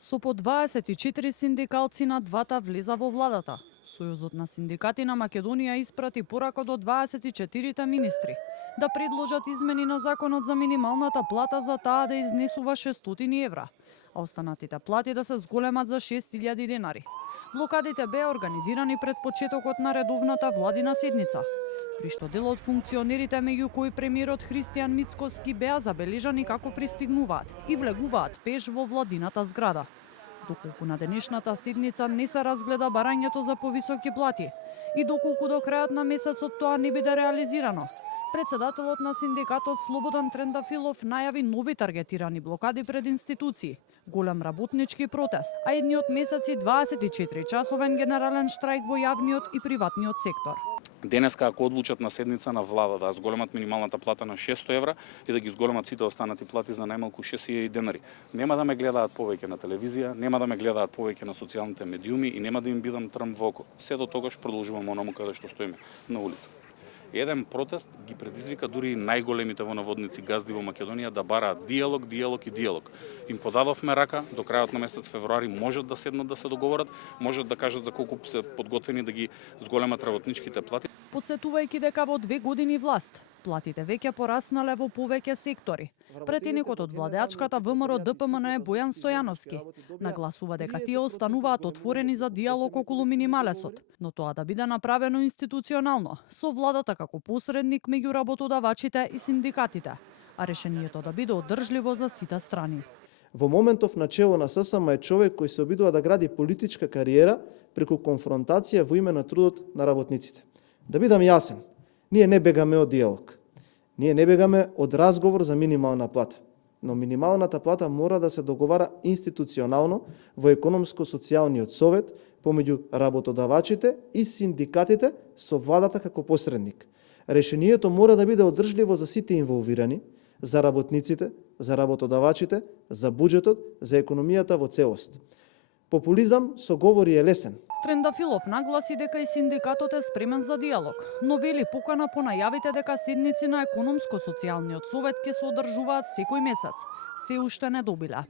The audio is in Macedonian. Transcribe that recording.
Со по 24 синдикалци на двата влеза во владата. Сојузот на синдикати на Македонија испрати порака до 24 министри да предложат измени на законот за минималната плата за таа да изнесува 600 евра, а останатите плати да се зголемат за 6000 денари. Блокадите беа организирани пред почетокот на редовната владина седница, при што дел од функционерите, меѓу кои премиерот Христијан Мицкоски, беа забележани како пристигнуваат и влегуваат пеш во владината зграда. Доколку на денешната седница не се разгледа барањето за повисоки плати и доколку до крајот на месецот тоа не биде реализирано, председателот на синдикатот Слободан Трендафилов најави нови таргетирани блокади пред институции, голем работнички протест, а едниот месеци 24-часовен генерален штрајк во јавниот и приватниот сектор. Денеска, ако одлучат на седница на влада да зголемат минималната плата на 600 евра и да ги зголемат сите останати плати за најмалку 6000 денари, нема да ме гледаат повеќе на телевизија, нема да ме гледаат повеќе на социјалните медиуми и нема да им бидам трн во око. Се до тогаш продолжуваме онаму каде што стоиме, на улица. Еден протест ги предизвика дури најголемите во наводници газди во Македонија да бараат диалог, диалог и диалог. Им подадовме рака, до крајот на месец февруари можат да седнат да се договорат, можат да кажат за колку се подготвени да ги зголемат работничките плати. Подсетувајќи дека во 2 години власт, платите веќе пораснале во повеќе сектори. Претеникот од владеачката ВМРО ДПМН Бојан Стојановски нагласува дека тие остануваат отворени за диалог околу минималецот, но тоа да биде направено институционално, со владата како посредник меѓу работодавачите и синдикатите, а решението да биде одржливо за сите страни. Во моментов начело на ССМ е човек кој се обидува да гради политичка кариера преку конфронтација во име на трудот на работниците. Да бидам јасен, ние не бегаме од диалог. Ние не бегаме од разговор за минимална плата. Но минималната плата мора да се договара институционално во економско-социјалниот совет помеѓу работодавачите и синдикатите со владата како посредник. Решението мора да биде одржливо за сите инволвирани, за работниците, за работодавачите, за буџетот, за економијата во целост. Популизам со говори е лесен. Трендафилов нагласи дека и синдикатот е спремен за диалог, но вели покана по најавите дека седници на економско-социјалниот совет ќе се одржуваат секој месец, се уште не добила.